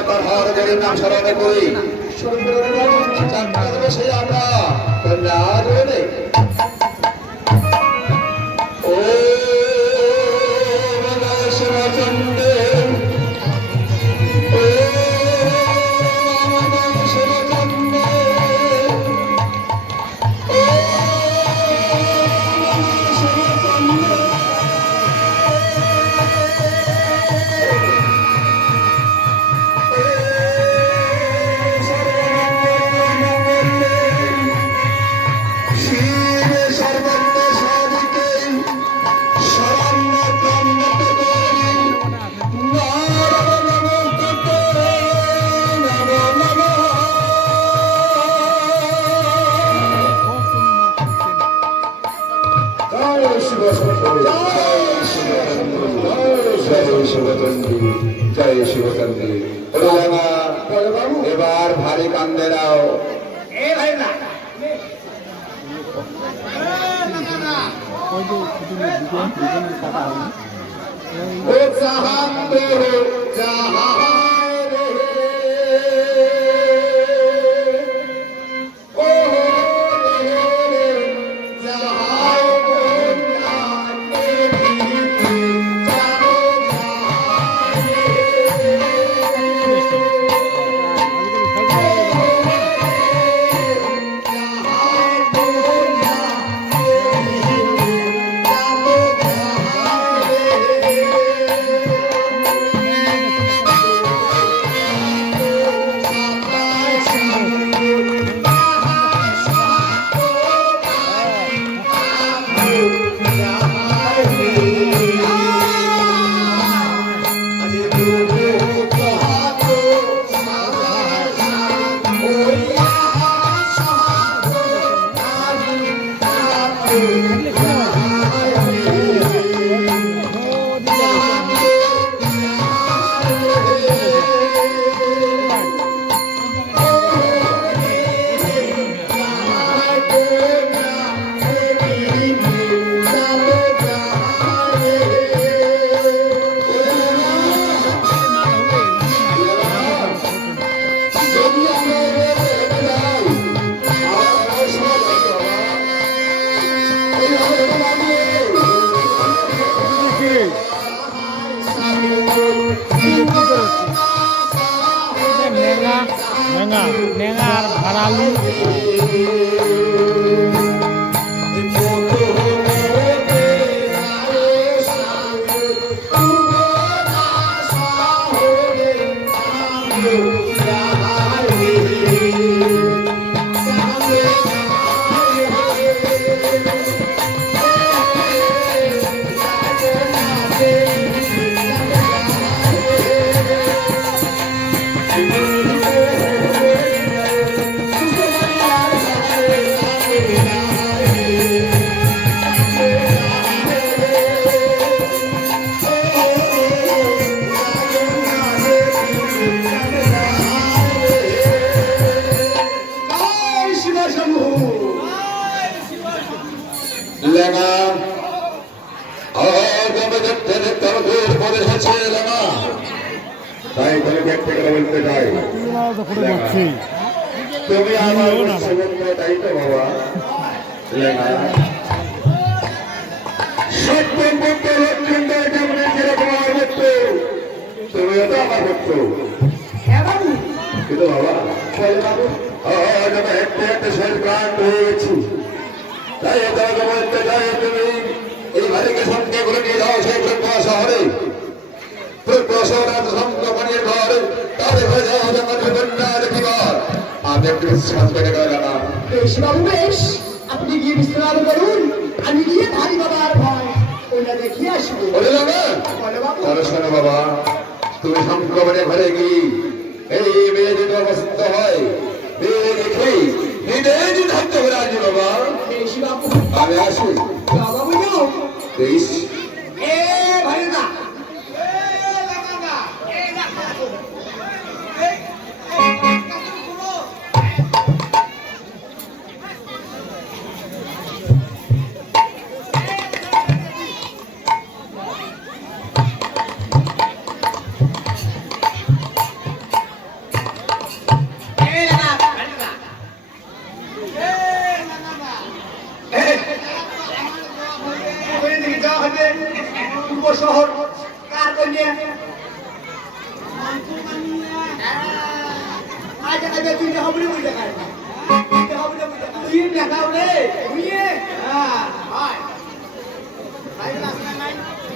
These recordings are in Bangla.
অবতার হরদের নাম স্মরণ করি সে আমরা কন্যা রয়ে ও শিবচন্দ্র জয় শিবচন্দ্রী এবার ভারী কান্দে দাও নেঙার ভাড়ালি তুমি আমার দায়িত্ব বাবা তুমিও তো আমার ভক্ত কিন্তু বাবা একটা একটা শরীর প্রাণ হয়ে গেছি তাই বলতে চাই তুমি এই ভাইকে সঙ্গে করে নিয়ে যাও সেই শহরে সংক্রমণের ঘর তাদের হয়ে যাও আমার কন্যা দেখিবার আমি একটু বিশ্বাস করে না বাবু বেশ আপনি গিয়ে বিশ্রাম করুন আমি গিয়ে ভারী বাবার ভয় ওটা দেখিয়ে আসবো শোনো বাবা তুমি সংক্রমণের ঘরে গিয়ে এই মেয়ে যদি অবস্থিত হয় মেয়ে দেখি নিজে থাকতে হবে রাজি বাবা আমি আসি শহর কার কন্যা আজ আগে তুই দেখা বলে বুঝতে পারবি তুই দেখাও রে বুঝিয়ে হ্যাঁ হয়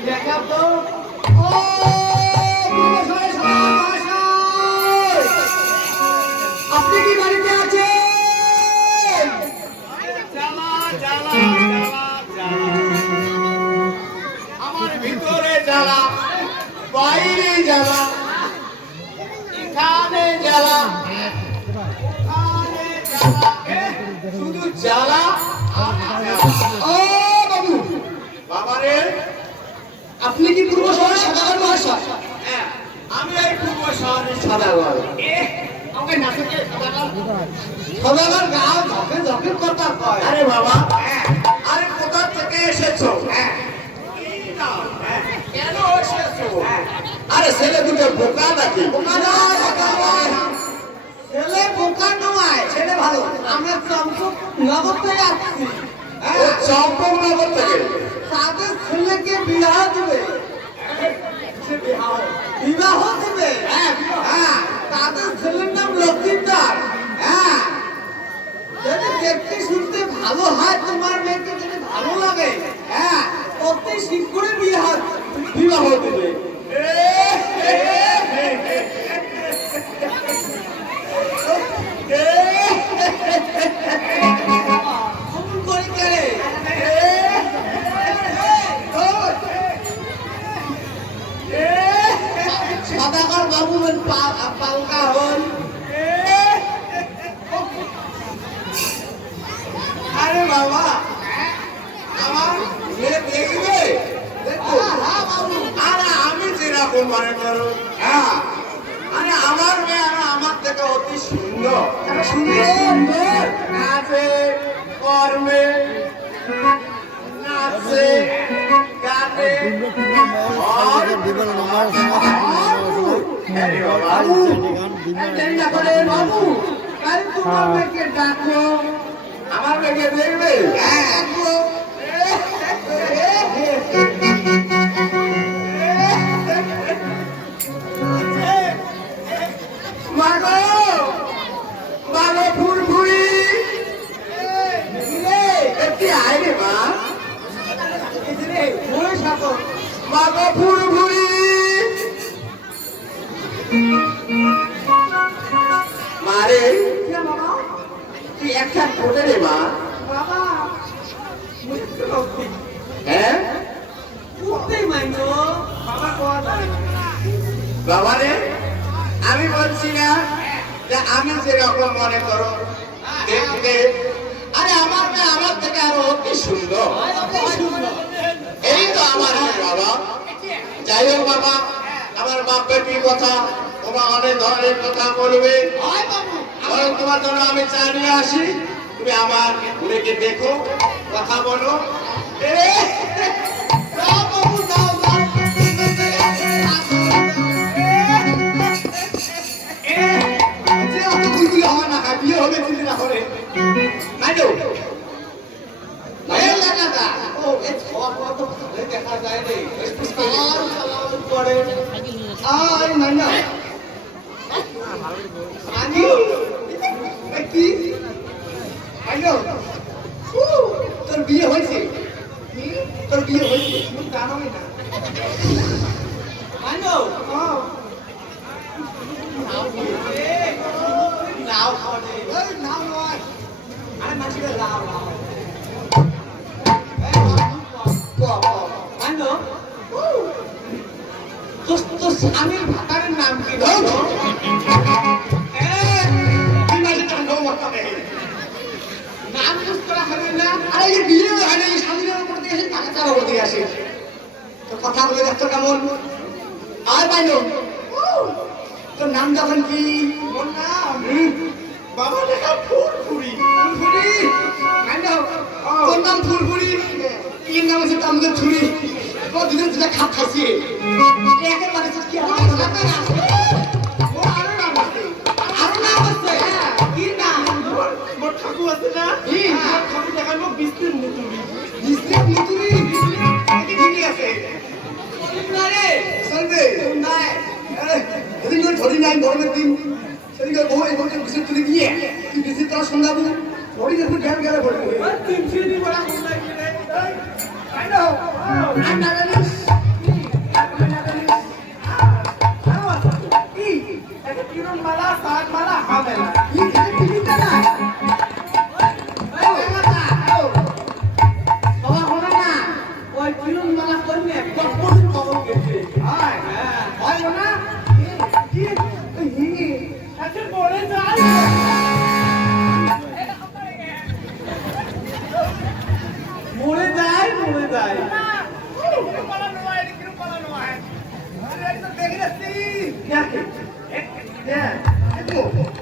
দেখাও তো ও আপনি কি বাড়িতে আছেন আমার ভিতরে জ্বালা বাইরে জ্বালা এখানে জ্বালা শুধু জ্বালা ও বাবু বাবারে আপনি কি পূর্ব শহরের সাদাগর মহাশয় হ্যাঁ, আমি এই পূর্ব শহরের সদাগর আমাকে নাটকে সাদাগর গাও ঝকে ঝকে কথা কয় আরে বাবা আরে কোথা থেকে এসেছো এই নাও, কেন এসেছো আরে ছেলে দুটো বোকা নাকি বোকা নয়, বোকা নয়। ছেলে বোকা নয় ছেলে ভালো আমরা চম্পক নগর থেকে আসছি ও চম্পকনগর থেকে তাদের ছেলেকে বিবাহ দেবে বিবাহ দেবে হ্যাঁ তাদের ছেলের নাম লক্ষ্মীদার হ্যাঁ যদি দেখতে শুনতে ভালো হয় তোমার মেয়েকে যদি ভালো লাগে হ্যাঁ অতি শীঘ্রই বিবাহ দেবে অমন করি করে সদাগর বাবু পালকা হল আরে বাবা আমার মেয়ে দেখবে দেখো আরে আমি যেরকম মনে করো হ্যাঁ আরে আমার মেয়ে আর আমার থেকে অতি সুন্দর সুন্দর নাচে কর্মে নাচে গানে বাবু দেরি না করে বাবু কাল তোমার মেয়েকে ডাকো আমার মেয়েকে দেখবে ডাকো মাগো মাগো ফুরফুরি একটি আইরে মা মাগো ফুরফুরি মারে তুই একটা ফোটে রে মা হ্যাঁ বাবা রে আমি বলছি না যে আমি যেরকম মনে করো দেখতে আরে আমার মেয়ে আমার থেকে আরো অতি সুন্দর এই তো আমার মেয়ে বাবা যাই হোক বাবা আমার বাপ বেটির কথা তোমার অনেক ধরনের কথা বলবে বরং তোমার জন্য আমি চা নিয়ে আসি তুমি আমার মেয়েকে দেখো কথা বলো যাও বাবু যাও বিয়ে হবে চিন্তা না করে নাইডো এই লাগাটা ও এই সব কত দেখা যায় রে সালাম করে আই নাইনা আনি কি আইনো তোর বিয়ে হয়েছে তোর বিয়ে হয়েছে তুমি জানোই না আইনো নাও করে ওই নাও নয় আরে মাছিরে লাও লাও আইনো তো স্বামীর ভাতারের নাম কি বলো নাম বুঝ করা হবে না আরে এই বিয়ে হয় না এই স্বামীর উপর থেকে এসে টাকা চাওয়া বলতে আসে তো কথা বলে দেখছো কেমন আর পাইলো তোর নাম যখন কি মোর নাম বাবা লেখা ফুরফুরি ফুরফুরি আইনো তোর নাম ফুরফুরি কি নাম আছে তামকে ছুরি ও দুজন দুটা খাপ খাইছে একের মানে কি আমার সাথে আছে ও আরো নাম আছে কি নাম মোর ঠাকুর আছে না ঠাকুর দেখাবো বিষ্ণুর মুতুরি বিষ্ণুর মুতুরি কি ঠিক আছে না রে চলবে নাই সেদিন করে ধরি নাই গরমের দিন সেদিন করে বউ এই বউকে বিশেষ তুলে দিয়ে তুই বিশেষ তোরা সন্ধ্যাবু ধরি যখন গ্যার গ্যারে পড়বে তিন সিঁড়ি বড়া কোনটা কি রে তাই না আর না জানিস কি একটা কিরণ মালা সাত মালা হবে না কি দিতে না বাবা হলো না ওই কিরণ মালা করলে কখন কখন গেছে হয় হয় না কি আচ্ছা বলে যাই মরে যায় মরে যায়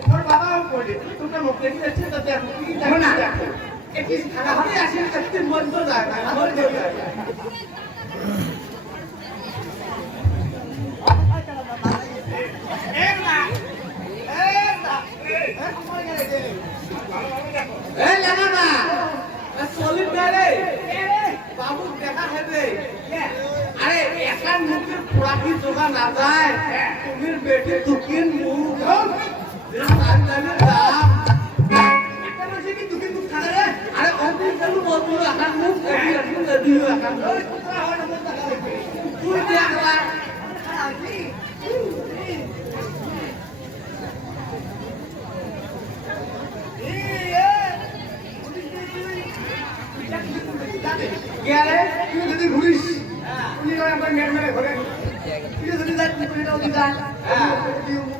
তোর বাবা পড়ে তোকে মুখ দেখে যাচ্ছে তো দেখ কি দেখো না একটি খারাপ হয়ে আসে একটি মন্দ যায় না মরে যায় এই লাগা না চলি রে বাবু দেখা হবে আরে একা মুখে পোড়া কি জোগা না যায় তুমি বেটে দুকিন মুখ জানে দাম একটা মাসে কি দুকিন মুখ খাবে রে আরে অন্তিম চালু বলবো আকার মুখ দিও আকার তুই দেখলা গেলে তুই যদি ঘুরিস তুই আমার মেয়ের মেরে ঘরে তুই যদি যাই তুই এটাও তুই যা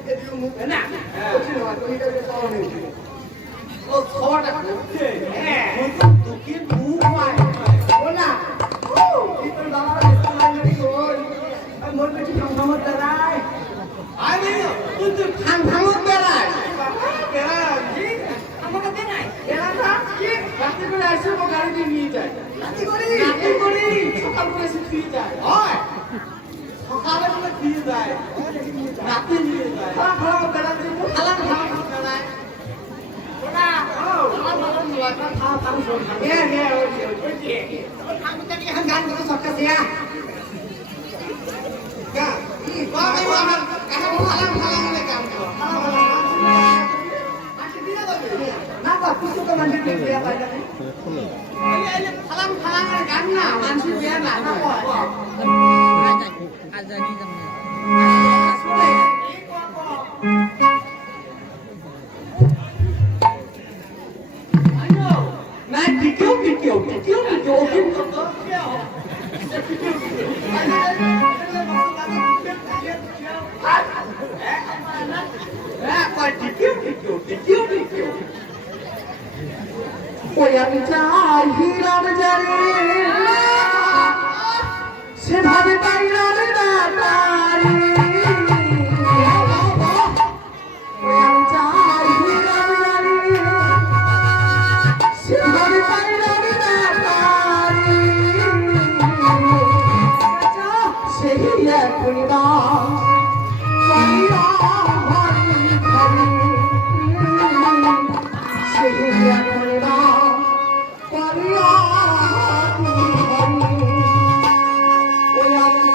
এদিও মুখ না করছি না তুই এটা পাওয়া নেই ও খবরটা করছে হ্যাঁ দুকিন মুখ হয় ও না তুই তোর বাবার বেশি লাইনে তোর আর মোর বেশি সংসামত দাঁড়ায় আমি তুই তো খান খামত বেড়ায় আমার কাছে নাই এরা না কি রাতে করে আসে ও গাড়ি নিয়ে যায় রাতে করে সকাল করে এসে দিয়ে যায় হয় সকালে বলে দিয়ে যায় রাতে নিয়ে যায় খারাপ খারাপ বেড়াতে খালাম খালাম বেড়ায় ওটা আমার বাবার নোয়া খাওয়া খাওয়া শোন হ্যাঁ ওই আমি তো এখন গান করে সবটা দিয়া গা কি বাবা আমার এখন খালাম খালাম বলে কাম করো না বা কিছু তো মানে দিয়া পাই না খালাম খালাম এর গান না মানুষ বিয়া না না না টিকিও ওই আমি চাই হিরাম জানি সেভাবে পাইলাম না তারি ওই আমি চাই হিরাম জানি সেভাবে পাইলাম না তারি সেই এখনই না ওই আমি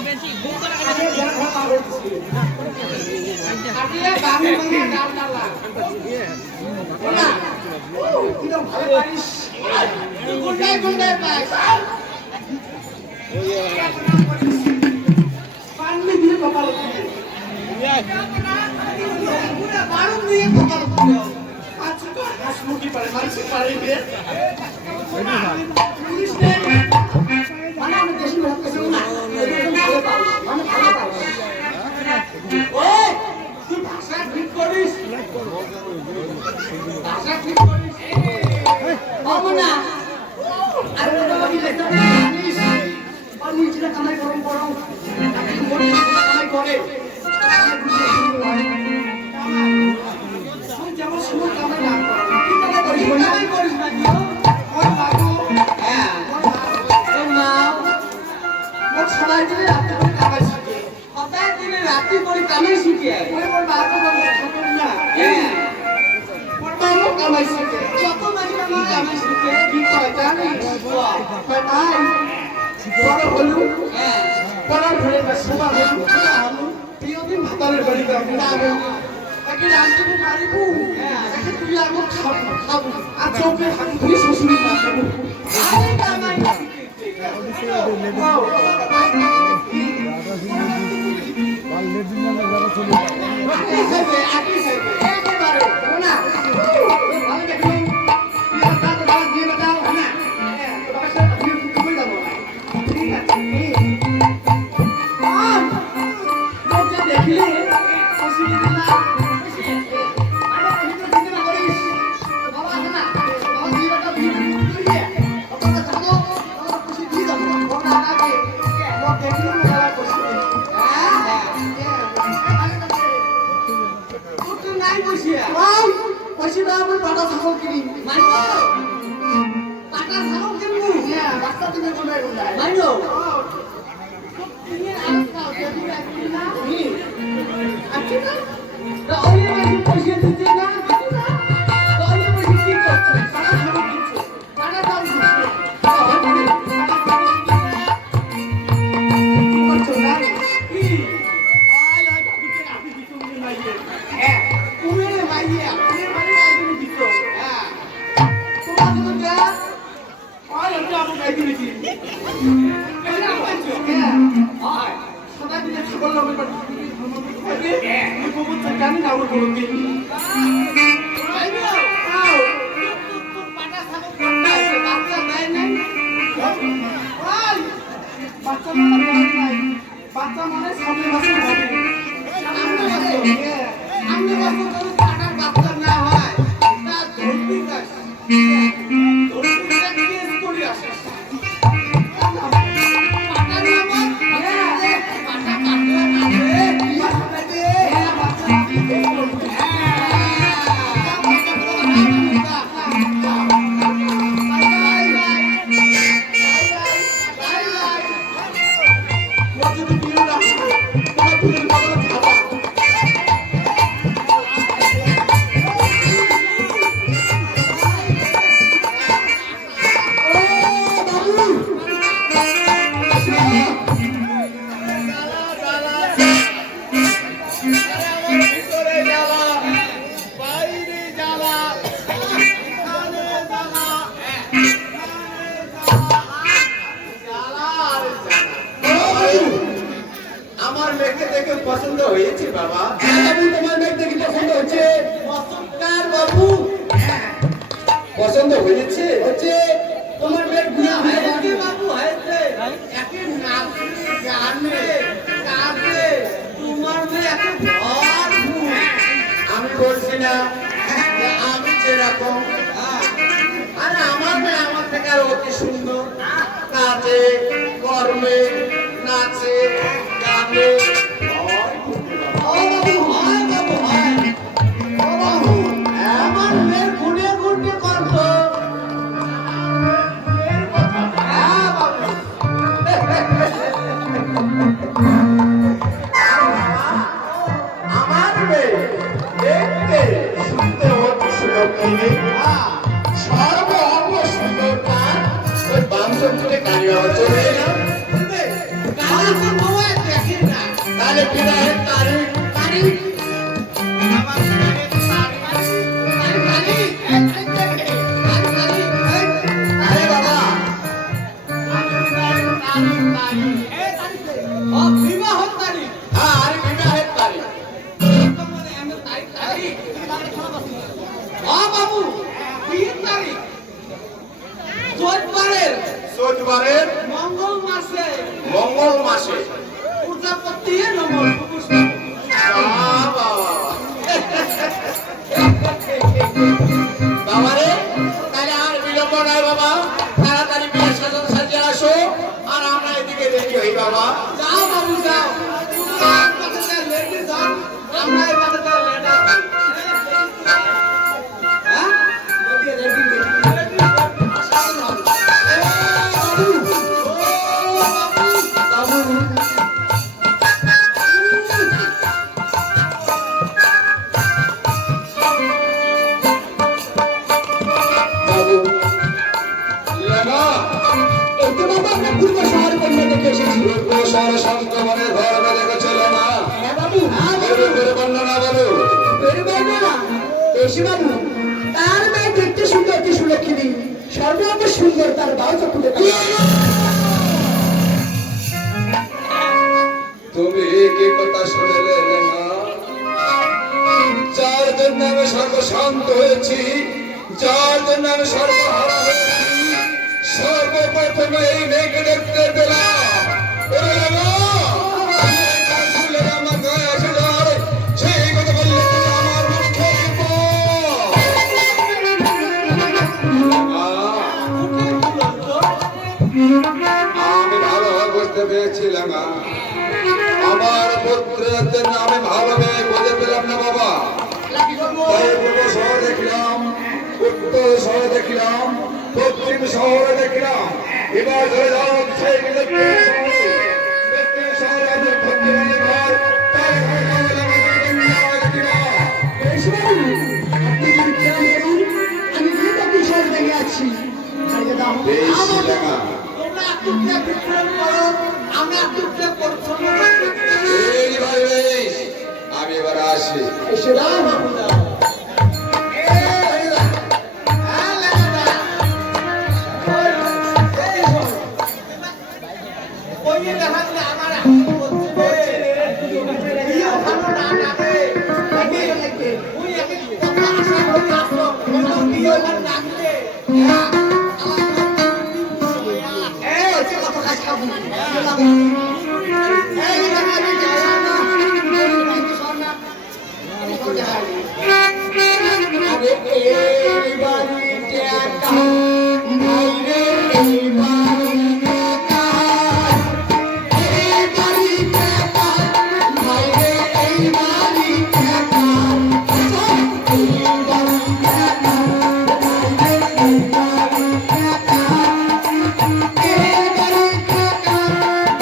আগে যারা ঘর পার করতেছি আগে গামি ভাঙা ডাল ডালা ওনা তুই তো ভালো পারিস গুন্ডাই গুন্ডাই পাস পানি দিয়ে কপাল মারুন দিয়ে কপাল আচ্ছা তো হাস মুটি পারে মারছে পারে রে পুলিশ নে মানে আমি দেশি ভাত খাইছি না এরকম ভালো পাস মানে ভালো পাস ওই তুই ভাষা ঠিক করিস ভাষা ঠিক করিস বাবুনা আরে বাবা কি লেখা জানিস আর মুইছিলা কামাই করম করম তাকে মোড়ে কামাই করে তুই যেমন সময় কামাই না তুই কামাই করিস না ওই বাবু হ্যাঁ ওই মা মোর সবাই দিলে রাতে করে কামাই শিখে সবাই দিলে রাতে করে কামাই শিখে ওই মোর বাবু ছোট না হ্যাঁ মোর বাবু কামাই শিখে কত মাঝে কামাই শিখে কি কয় জানিস কয় ভাই বড় হলু হ্যাঁ বড় ঘরে বা সবা হলু আমি প্রিয়দিন ভাতারের বাড়ি যাবো না তাকে রাজনীতি মারিবু হ্যাঁ তাকে তুই আমার খাবো খাবো আর চোখে হাত ধরে শ্বশুরি না খাবো আরে কামাই বাচ্চা মানে সামনে বছর হবে সামনে বছর কাটার বাচ্চা না হয় তা ধরবি গাছ ধরবি গাছ কেস করে আসে পাটা নামা পাটা কাটলা না রে বাচ্চা দে বাচ্চা পছন্দ হয়েছে বাবা তোমার মেয়ে দেখে পছন্দ হচ্ছে পছন্দ হয়েছে হচ্ছে তোমার মেয়ের গুণা হয়েছে বাবু হয়েছে একে নাচে গানে কাঁদে তোমার মেয়ে একে ভর আমি বলছি না যে আমি যেরকম আর আমার মেয়ে আমার থেকে আর অতি সুন্দর কাজে কর্মে নাচে গানে আমার মেয়ের গুণে গুণে কর্ম আমার মেয়ে দেখতে শুনতে অতি সুলক্ষণী সর্ব অঙ্গ সুন্দর তার ওই বাংশ করে কানিয়া চলে না বিবাহের তারিখ তারিখ আরে বাবা বিবাহের তারিখ হ্যাঁ আর বিবাহের তারিখ বাবু বিয়ের তারিখ চোদ্দবারের মঙ্গল মাসে মঙ্গল মাসে প্রজাপতি নম্বর বাবারে তাহলে আর বিলম্ব নয় বাবা, তাড়াতাড়ি বিয়ের সাজন সাজিয়ে আসো আর আমরা এদিকে রেডি হই বাবা। যাও বাবু যাও লেডি যান আমরা এই পাশে লেডা হ্যাঁ রেডি বাবু লেনা এই তো বাবা আমরা পূর্ব শহর কন্যা দেখে এসেছি। পূর্ব শহরে সংক্রমণের ঘর দেখেছিল না? হ্যাঁ বাবু বলো করে বর্ণনা বলো। বেরোবেন না বেশি বাবু তার মেয়ে দেখতে সুন্দর কি সুলক্ষিনী সর্বাঙ্গ সুন্দর তার বাউ চকুলে তুমি কি কথা শুনলে লেনা? যার জন্য আমি সর্বশান্ত হয়েছি, যার জন্য আমি সর্বহারা হয়েছি, সর্বপ্রথমে এই মেয়েকে দেখতে পেলাম। ওরে লেনা, আমি কান খুলে আমার গায়ে এসে যায়, সেই কথা বললে তুমি আমার মুখে আমি ভালোভাবে বুঝতে পেরেছিলাম না। আমার পুত্রের জন্য আমি ভালো মেয়ে খুঁজে পেলাম না বাবা। তাই পূর্ব শহরে দেখলাম, উত্তর শহরে দেখলাম, পশ্চিম শহরে দেখলাম, এবার ধরে যাও সেই দক্ষিণ শহরে। দক্ষিণ শহরে আমাদের ভদ্রমানের ঘর, তাই ঘরে যাবেন আমাদের কন্যা দেখলাম। বেশি বাবু আপনি যদি কেমন বলুন আমি গিয়ে দক্ষিণ শহর দেখে আছি ছাড়িয়ে দাও বেশ লেখা। তোমরা একটুটা বিক্রম করো আমরা একটুটা পরিশ্রম এই ভাই বেশ, আমি এবার আসি। এসে দাও বাবু দাও আরে এই বাড়িতে একা ভাইরে এই বাড়িতে একা এই বাড়িতে একা ভাইরে এই বাড়িতে একা এই বাড়িতে একা ভাইরে এই বাড়িতে একা এই বাড়িতে একা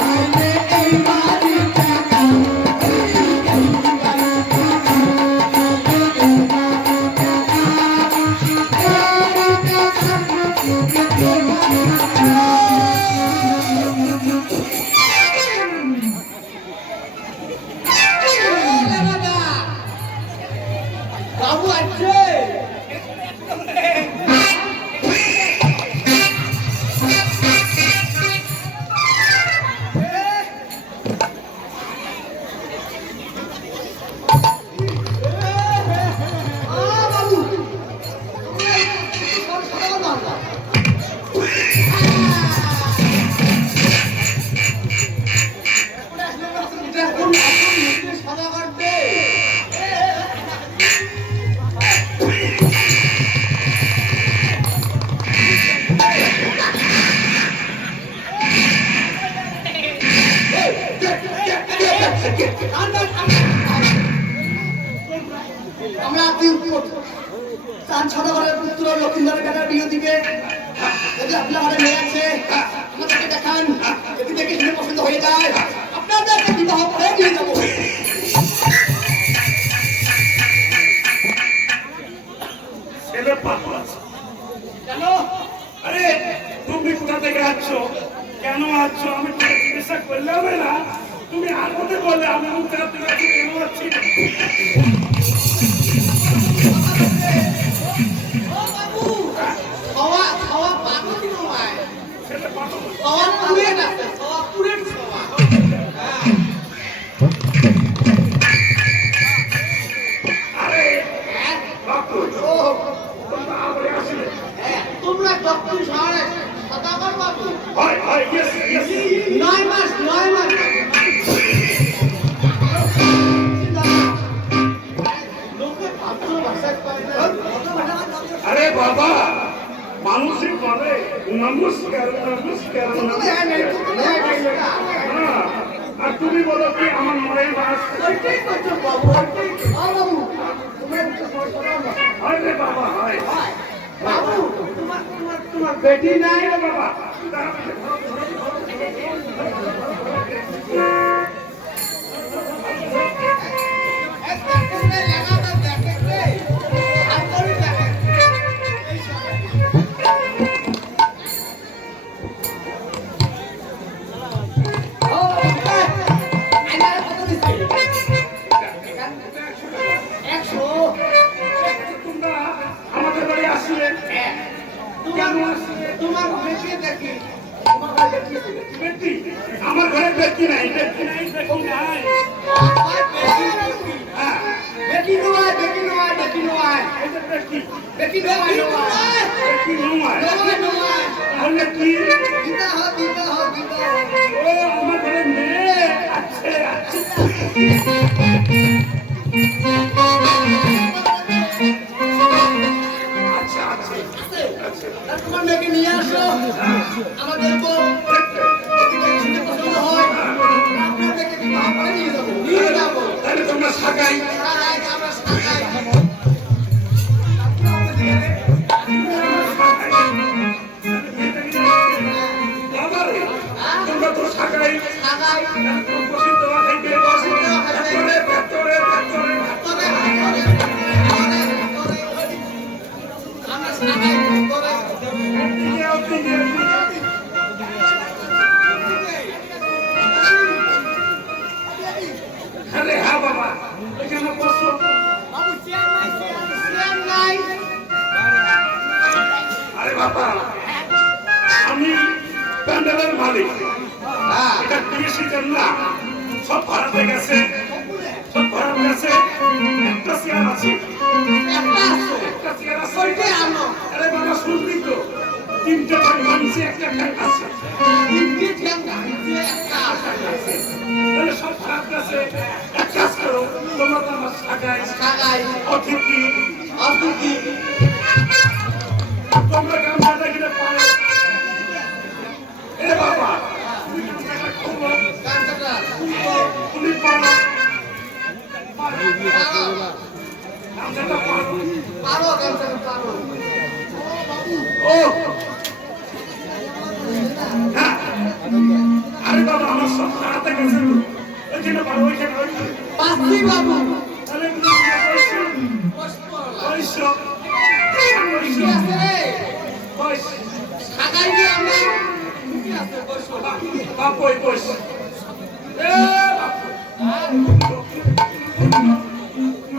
ভাইরে এই বাড়িতে একা বাবু আছে আমরা আপনি চার ছটাবারের পুত্র লক্ষ্মীন্দরের কাছে বিয়ে দিবে যদি আপনি আমাদের মেয়ে আছে আমাদেরকে দেখান যদি দেখে শুনে পছন্দ হয়ে যায় আপনাদেরকে বিবাহ করে নিয়ে যাবো ছেলে পাগল আছে। কেন আরে তুমি কোথা থেকে আসছো, কেন আসছো, আমি তো জিজ্ঞাসা করলাম না। তুমি আর কোথায় বলে আমি মুখ থেকে তুই কেন আছি ও বাবু খাওয়া খাওয়া পাগল কি নয় ছেলে পাগল খাওয়া পুরে না খাওয়া পুরে খাওয়া আরে বাপু ও তোমরা আবরে আসলে তোমরা দক্ষিণ শহরে সদাগর বাবু হয় হয় ইয়েস ইয়েস 9 মাস লোকে ভাবছো ভাষা পায় না আরে বাবা মানুষই বলে নমস্কার নমস্কার হ্যাঁ, আর তুমি বলো কি আমার মায়ের মাস ওইটাই করছো বাবু ওইটাই বাবু তোমার একটু সমস্যা না হয় রে বাবা হয় বাবু তোমার বেটি নাই রে বাবা একটা করে লাগাটা দেখে রে আর করে দেখে এই সব ও আইনা কত দিছে 100 তোমরা আমাদের বাড়ি আসলে তোমার বেটি দেখি ব্যক্তি আমার ঘরে ব্যক্তি নাই ব্যক্তি নাই ব্যক্তি নাই হ্যাঁ বেটি নয় এই যে ব্যক্তি বেটি নয় ব্যক্তি নয় নয় তাহলে কি বিবাহ ও আমার ঘরে মেয়ে আছে আছে আচ্ছা আছে তোমার মেয়েকে নিয়ে আসো আমাদের তো শুনে পছন্দ হয় আপনার মেয়েকে বিবাহ করে নিয়ে যাবো তাহলে তোমরা সাকাই আমরা সাজাই বাবা রে তোমরা তো সাকাই সাজাই প্রসিদ্ধ খাইতে ভেতরে ভেতরে ভেতরে আমরা সাজাই করে আরে হ্যাঁ বাবা এখানে বসো বাবু চেয়ার নাই আরে বাবা আমি প্যান্ডেলের মালিক এটা বিদেশিদের না সব ভাড়াতে গেছে সব ভাড়াতে গেছে একটা চেয়ার আছে একটা আছে একটা চেয়ার আছে ওইটাই আনো আরে বাবা শুনলি তো তিনটে ঠ্যাং ভাঙছে একটা ঠ্যাং আছে তিনটে ঠ্যাং ভাঙছে একটা আছে তাহলে সব খারাপ গেছে এক কাজ করো তোমরা তো আমার সাজাই সাজাই অতিথি অতিথি তোমরা গামছাটা কিনে পারো এ বাবা তুমি গামছাটা খোলো গাছটা তুমি পারো পারো গামছাটা পারো পারো গাছটা পারো ও হ্যাঁ আরে বাবা আমার সব খারাপে গেছে তো ওইখানে পারো ওইখানে ওইখানে পাচ্ছি বাবু তাহলে তুমি পয়সা কি আছে রে পয়সা সাজাই দিয়ে আমরা কি আছে বসো বাপই পয়সা এ বাপু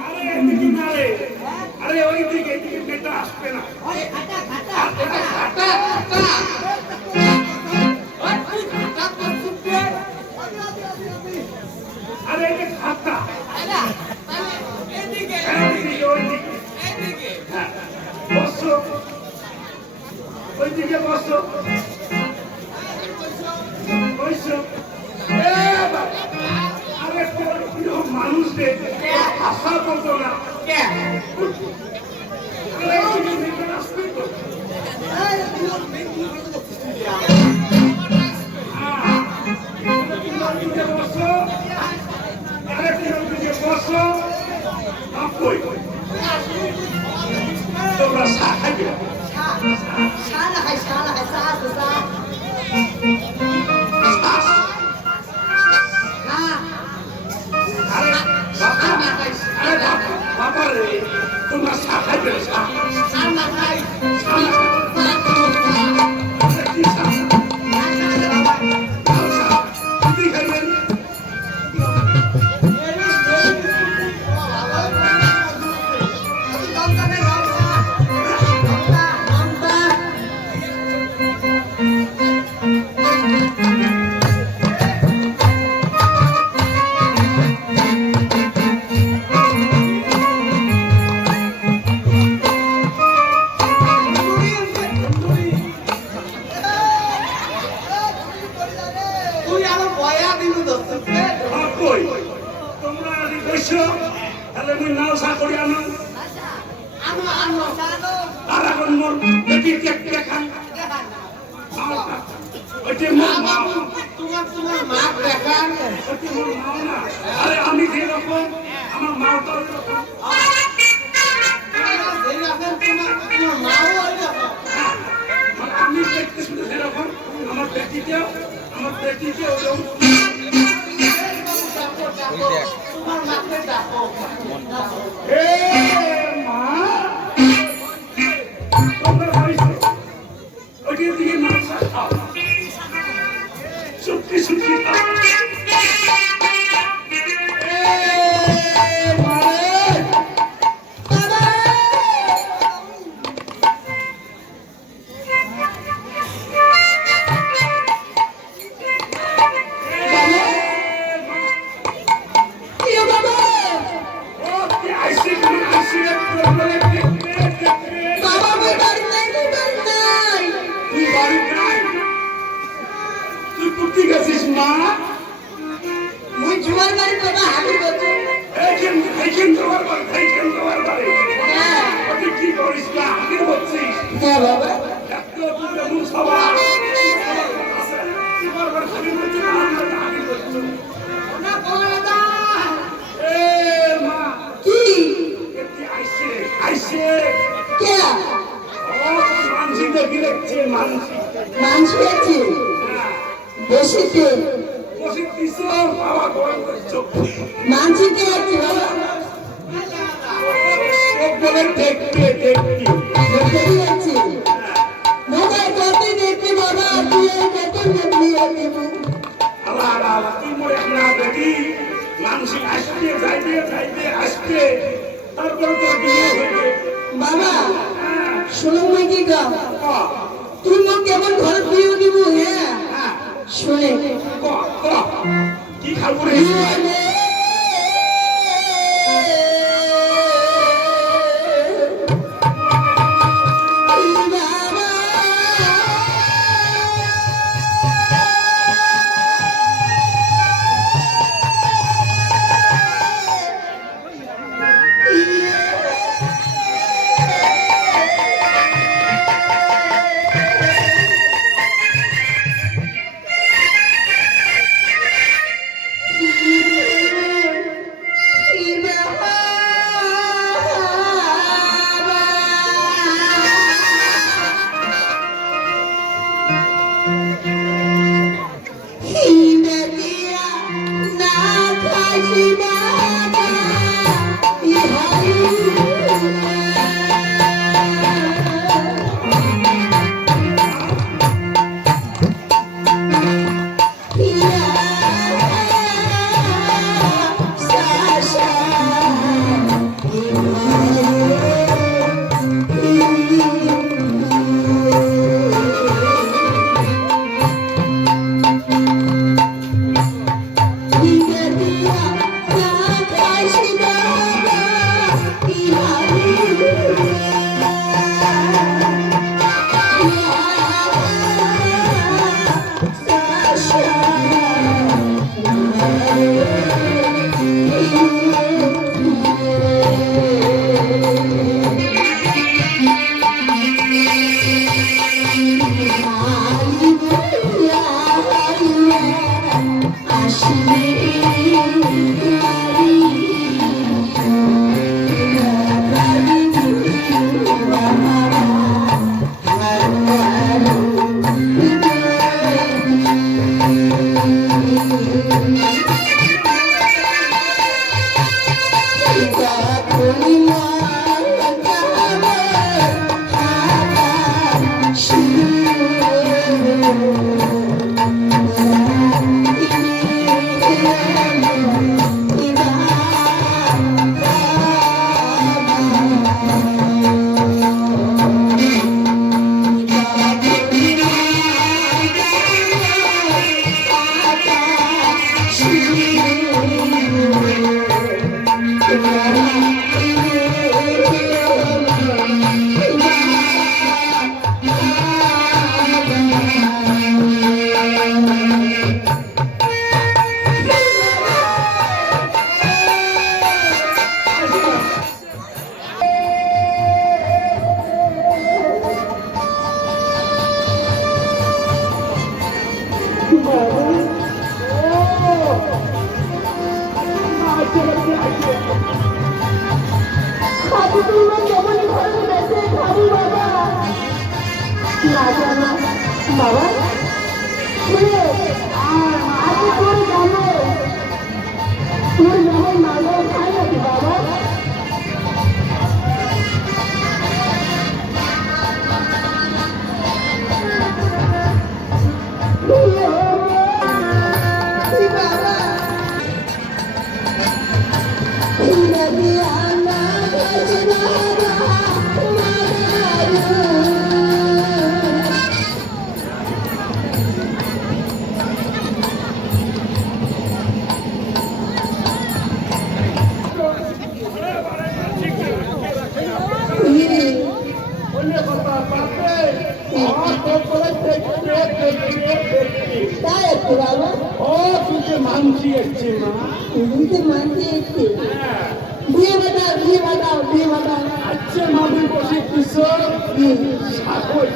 আরে এদিকে না রে আরে ওইদিকে এদিকে মেয়েটা আসবে না ওই খাটা খাটা খাটা খাটা ওই তুই খাটা করছিস রে আরে এই যে খাতা আলা তাহলে এদিকে এইদিকে ওইদিকে এদিকে হ্যাঁ বসো ওইদিকে বসো বসো এ বাবা আরে তোর প্রিয় মানুষদের আশা করতো না কে আরে এইদিকে মেয়েটা আসবে তো এই তুই মেঘু তো ওইদিকে বসো আরে তুমি ওইদিকে বসো আপই তোমরা সাহায্য শালা হাই সাস হ্যাঁ আরে বাবা রে তোমরা সাহায্য সামনা খাই কি সাহায্য দিদি খাইবেন কইছো তাহলে মুই নাও চাকরি আনো আর এখন মোর বেটির কেক দেখান ওইটি মোর মা তোমার মা দেখান ওইটি মোর মা না আরে আমি যেরকম আমার মা তো ওইরকম তোমার মাও ওইরকম মানে আমি দেখতে শুনে যেরকম আমার বেটিকেও ওরকম তোমার মাকে ডাকো এ মা তোমরা ভাইছো ওইটির দিকে মাছ খাও সত্যি সত্যি খাও বাবা শোনো মই কি গাও তুমি কেমন ঘর বিয়ে দিব হ্যাঁ শুনে কি খাবো রে Yeah. খাবো তোমার যেমন ঘরে বেঁচে খাবো বাবা না জানো বাবা শুনে আজ তোর জানো তোর যেমন মালো খাই নাকি বাবা মানছি একটি মা দিয়ে বাটাও আচ্ছা মামি বসে কিশোর সাগর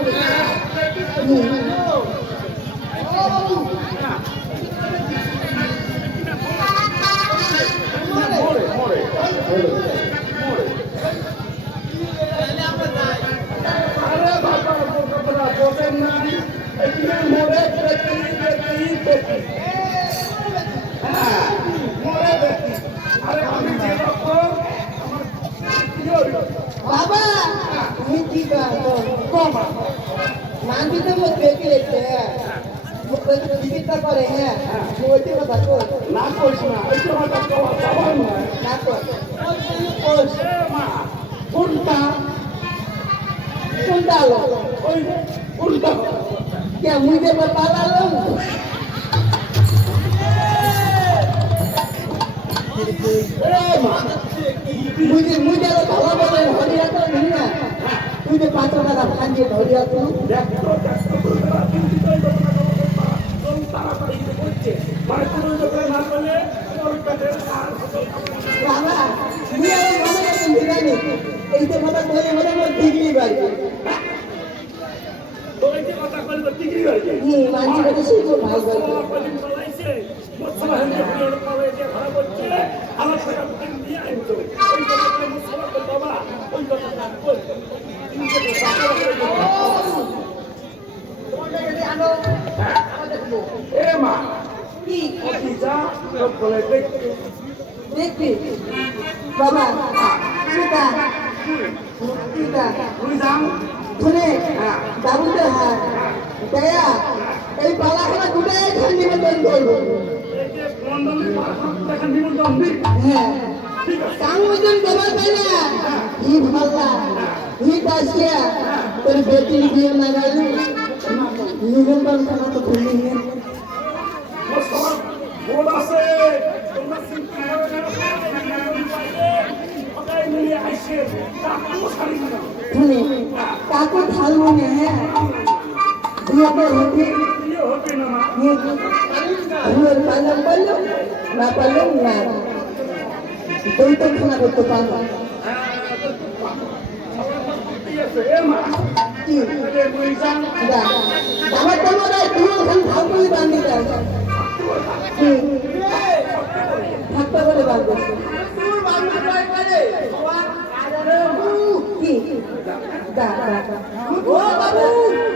আরে বাবা বলেন না এখানে মরে আরে আমি যে রকম বাবা তুমি কি কমা মানবি তো মত বেঁকে রেখে চিকিৎসা করে হ্যাঁ ওইটি কথা কর না করিস না ওই তো কথা কওয়া যাবার নয় না কর মা কোনটা কোনটা আলো ওই কোনটা কে মুইতে পালালো মা মুইতে ভালো বলে ধরিয়া তো না তুই যে 5 টাকা ফান দিয়ে ধরিয়া তো দেখতো তাড়াতাড়ি করছে মানে কোনো দোকানে না করলে ওর পেটে আর বাবা মুই আর মনে করতে দিলানি এই তো কথা বলে মোর ডিগ্রি বাড়ি তো এই যে কথা বলবো ডিগ্রি হয়েছে মানছি কথা শিখো ভাই ভাই কদিন বলাইছে মুসলমান হিন্দু প্রিয়র পাবে যে ভাড়া করছে আমার টাকা বুকিং দিয়ে আনতো ওই কথা মুসলমান বাবা ওই কথা বল এ মা কি যা সব বলে দেখতে দেখবি বাবা পিতা পিতা তুই যাও শুনে দাবুতে হাত দয়া এই পালাখানা দুটাই খান নিমন্ত্রণ করবো এই যে মন্ডলী দেখা নিমন্ত্রণ দিই হ্যাঁ কামোজন দেবার পাই না ই ভাল্লা ই দাসিয়া তোর বেটি দিয়ে লাগাইলু নিমন্ত্রণ করা তো ভুলি নিয়ে মুসলমান বল আছে তোমরা চিন্তা করো না ওটাই মিলে আইছে তাকে সারি না শুনে কাকু থাল মনে হ্যাঁ দিয়ে তো হতে ইয়ে হবে না মা আমার পালন পারলো না পারলো না তুই তো খানা করতে পারবো ঠিক আছে এ মা কি আরে মই যান আমার তো মনে হয় তুই ওখানে ঠাকুরই বান্ধি দেয় থাকতে বলে বান্ধব কি দা ও বাবু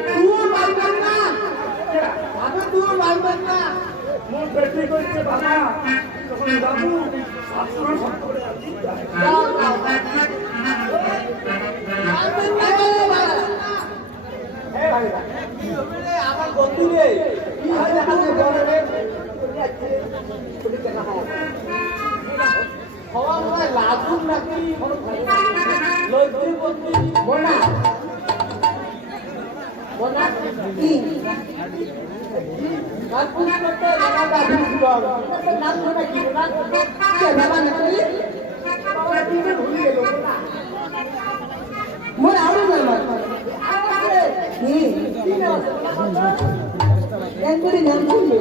তুই বান্ধব না আমি তুই বান্ধব না মোর বেটি কইছে বাবা তখন বাবু শাস্ত্র সত্য করে আসি আমার বন্ধু রে কি হয় দেখা যায় বড় রে হওয়া মনে হয় লাগুন নাকি লজ্জি বন্ধু মোনা মোনা কি কাকুর করতে নানা দাদু নাম ধরে কি না কে বাবা না করি বাবা দিকে ভুলে গেল না মোর আরো নাম একবারে নাম শুনবে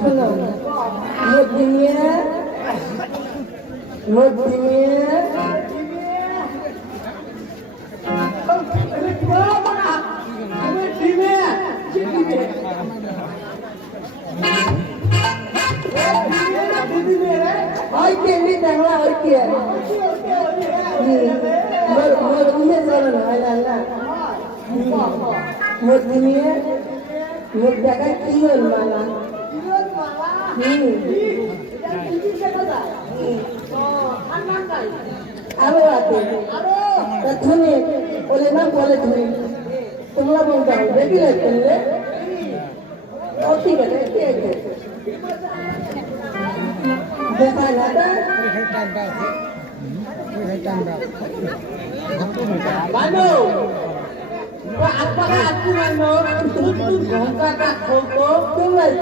শোনো ওই কে নি দেখলা ওই কে মোর উঠে চলে না হয় না মোর দিনে মোর দেখায় কি হল মালা আরো আছে ধুনি বলে না বলে ধুনি তোমরা বলতে হবে দেখি লাগবে ও ঠিক আছে ঠিক আছে দেখা না Mano, apa aku mano? Kakak foto, tolak.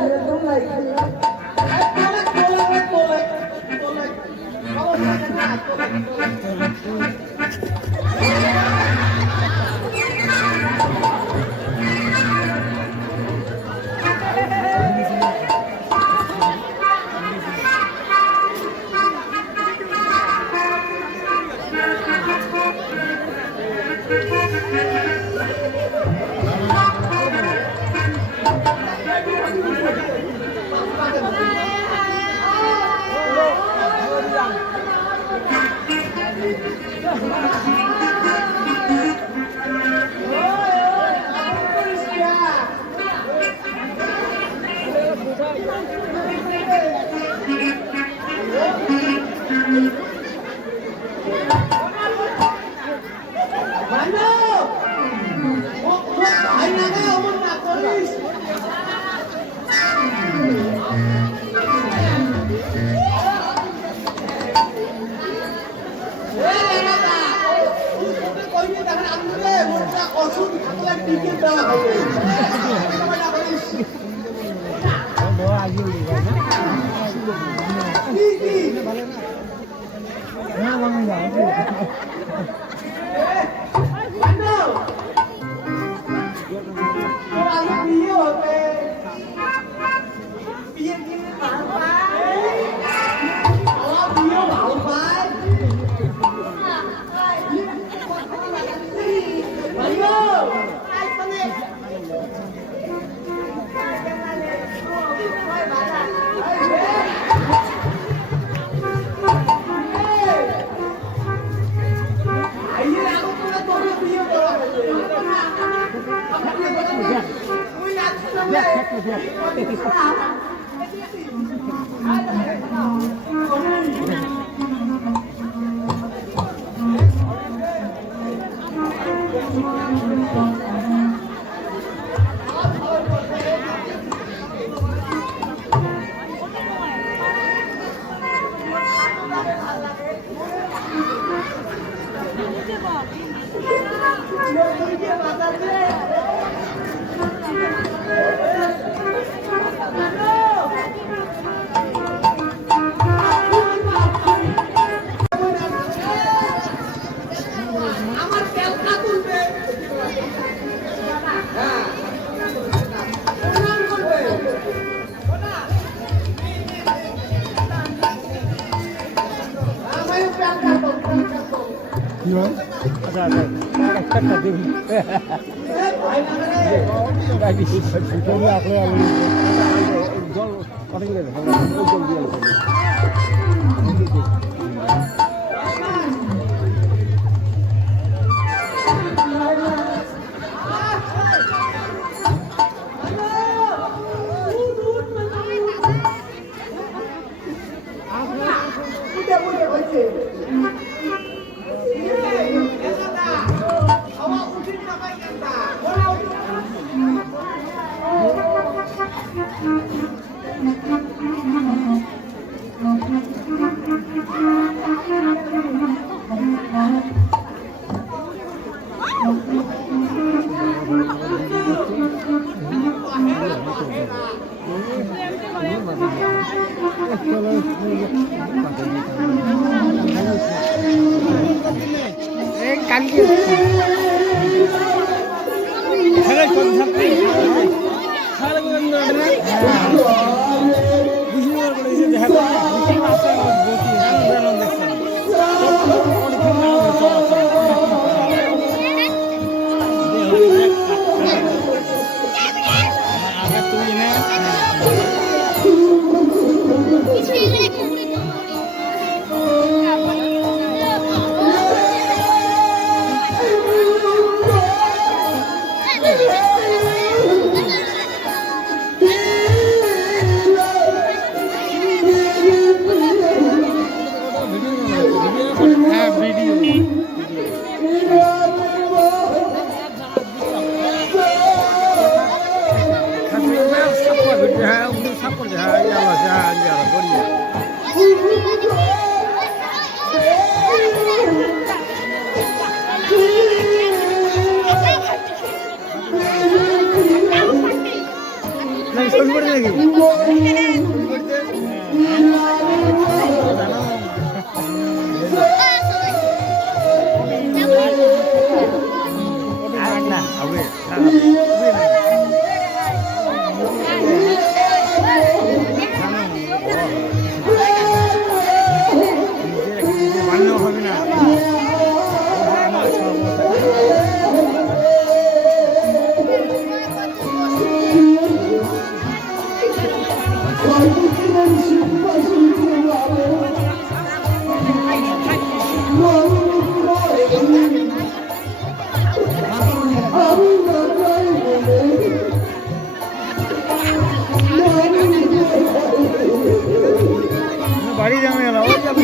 বাড়ি যাবে না ওই যাবে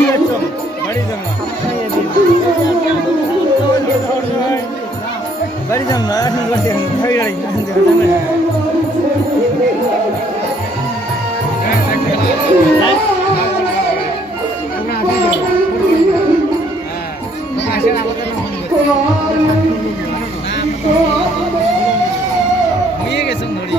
বাড়ি যাবে না বাড়ি যাম না এখন করতে নিয়ে গেছেন ধরি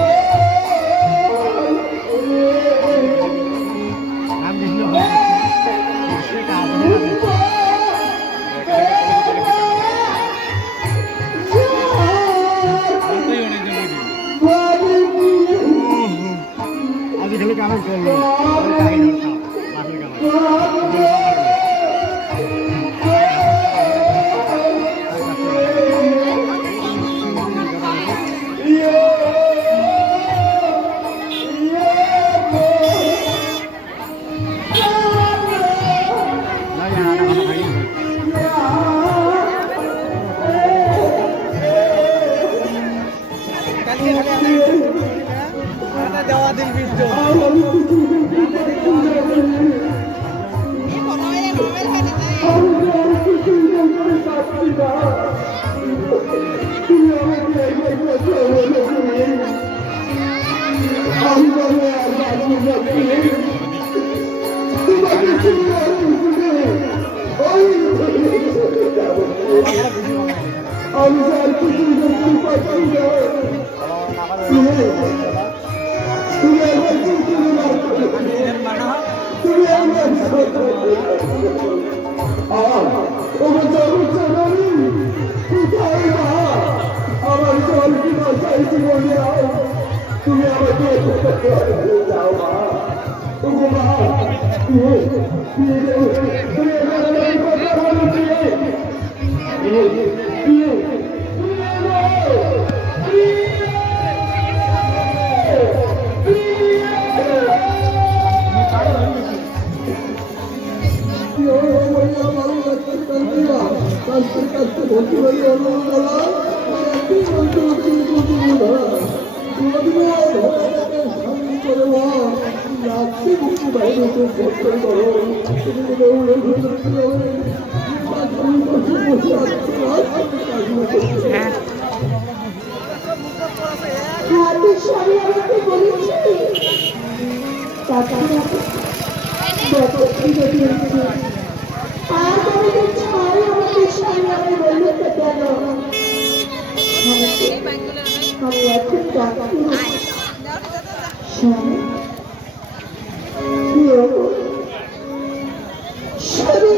আগে থেকে কামাই করলো দেওয়া দিন বিদ্য Shri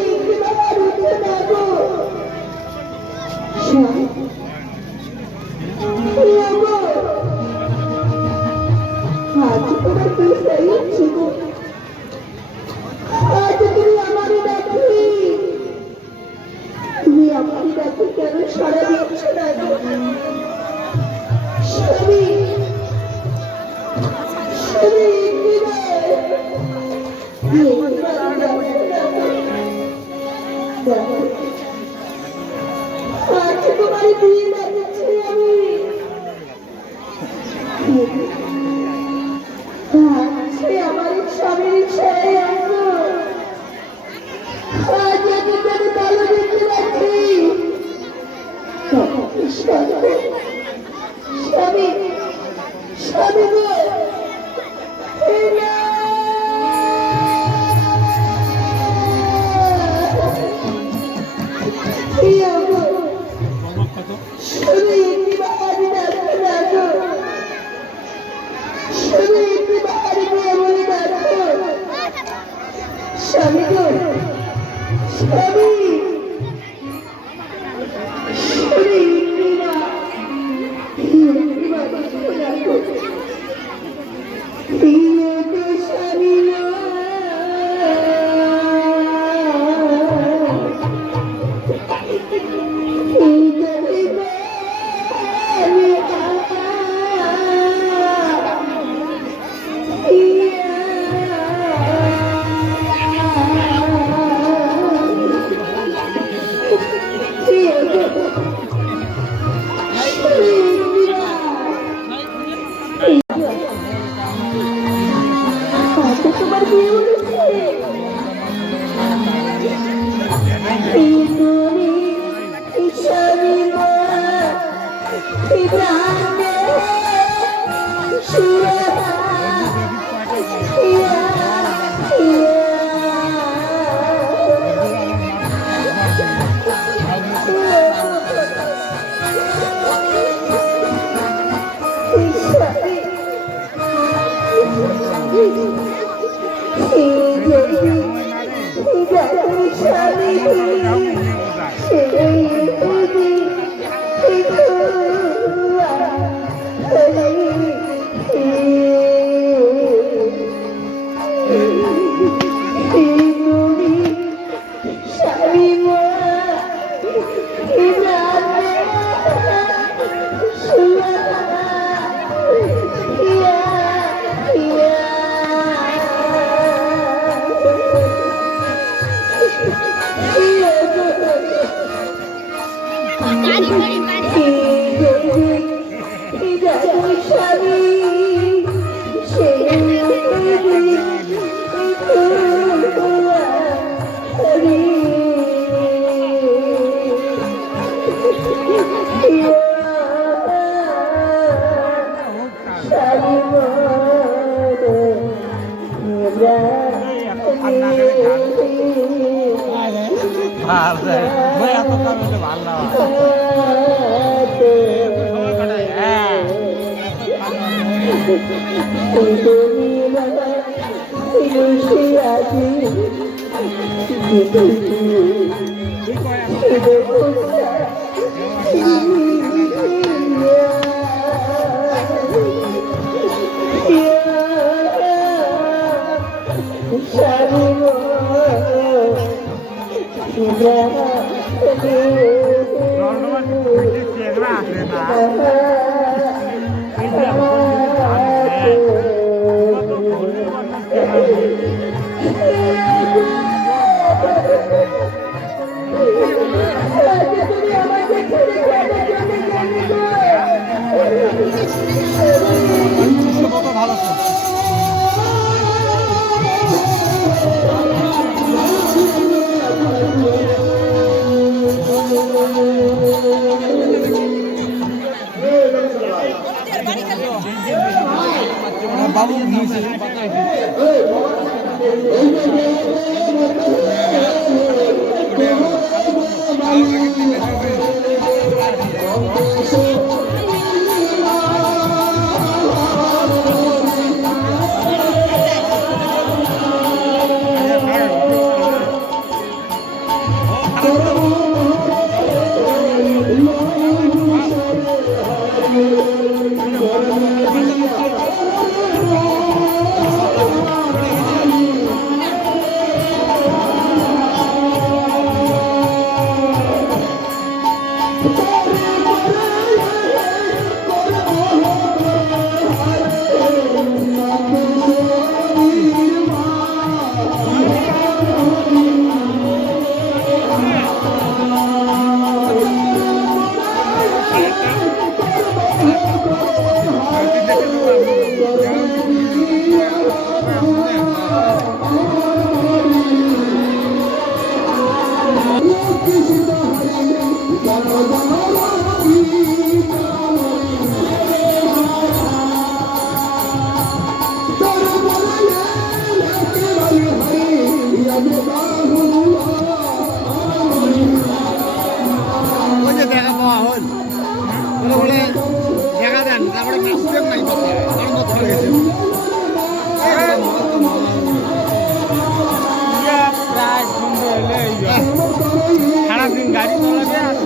স্বামী ওরে ইন্দিরা ইন্দিরা রাখো প্রিয় তো স্বামী না তোমার বিয়ে হয়েছে তুমি স্বামী মা প্রাণে সুরা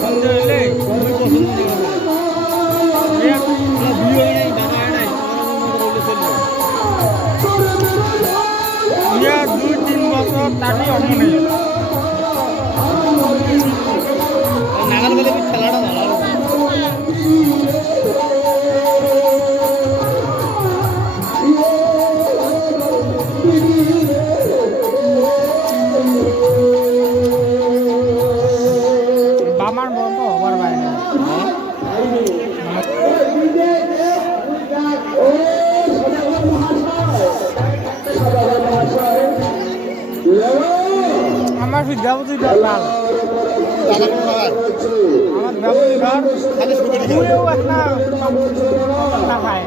সন্ধ্যে হলে আমি পছন্দ নেই ভিডিও নেই দাদা নাই ইয়া 2-3 বছর তারই অন্য নেই নাগাল গেলে খেলাটা ভালো বামার বন্ধ হবার বাইরে আমার বিদ্যাপতিটা লাল আমার ব্যবহার একটা না খায়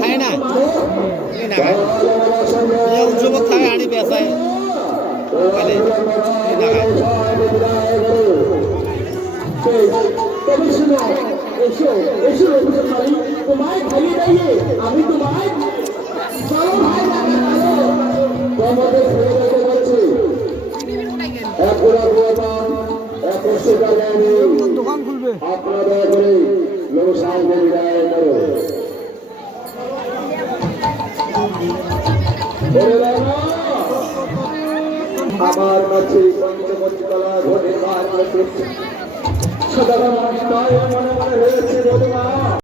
খায় না উৎসব থাকে আনি বেসায় তোমায় খাইয়ে দাইয়ে আমি তোমায় দোকান খুলবে আমার কাছে পঞ্চমতলা ঘটে সদা মনে মনে হয়েছে